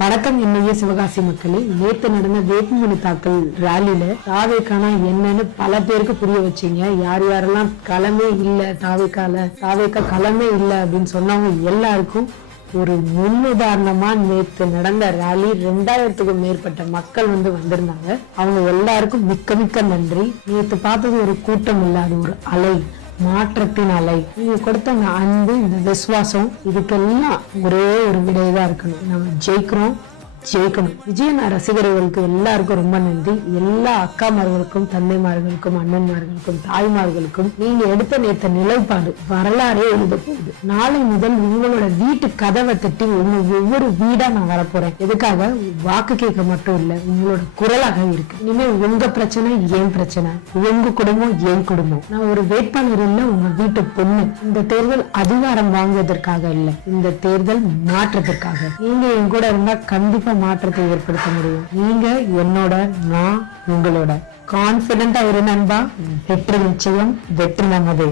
வணக்கம். என்னைய சிவகாசி மக்களே, நேத்து நடந்த வேட்புமனு தாக்கல் ராலியில தாவேக்கானா என்னன்னு பல பேருக்கு புரிய வச்சீங்க. யார் யாரெல்லாம் களமே இல்ல, தாவேக்கா களமே இல்ல அப்படின்னு சொன்னவங்க எல்லாருக்கும் ஒரு முன்னுதாரணமா நேத்து நடந்த ராலி 2000க்கும் மேற்பட்ட மக்கள் வந்திருந்தாங்க. அவங்க எல்லாருக்கும் மிக்க மிக்க நன்றி. நேத்து பார்த்தது ஒரு கூட்டம் இல்ல, அது ஒரு அலை, மாற்றத்தின் அலை. நீங்க கொடுத்த அந்த அன்பு, இந்த விசுவாசம், இதுக்கெல்லாம் ஒரே ஒரு விடையதான் இருக்கணும். நம்ம ஜெயிக்கணும். விஜயன் ரசிகர்களுக்கு எல்லாருக்கும் ரொம்ப நன்றி. எல்லா அக்காமார்களுக்கும், தந்தைமார்களுக்கும், அண்ணன்மார்களுக்கும், தாய்மார்களுக்கும் நீங்க எடுத்த நேத்த நிலைப்பாடு வரலாறே எழுத போகுது. நாளை முதல் உங்களோட வீட்டு கதவை தட்டி ஒவ்வொரு வீடா நான் வரப்போறேன். எதுக்காக? வாக்கு கேட்க மட்டும் இல்ல, உங்களோட குரலாக இருக்கு. இனிமே உங்க பிரச்சனை ஏன் பிரச்சனை, உங்க குடும்பம் ஏன் குடும்பம். நான் ஒரு வேட்பாளர் இல்ல, உங்க வீட்டு பொண்ணு. இந்த தேர்தல் அதிகாரம் வாங்குவதற்காக இல்ல, இந்த தேர்தல் மாற்றத்திற்காக. நீங்க என் கூட இருந்தா கண்டிப்பா மாற்றத்தை ஏற்படுத்த முடியும். நீங்க என்னோட, நான் உங்களோட. கான்பிடென்டா இரு நண்பா. வெற்றி நிச்சயம், வெற்றி நமது.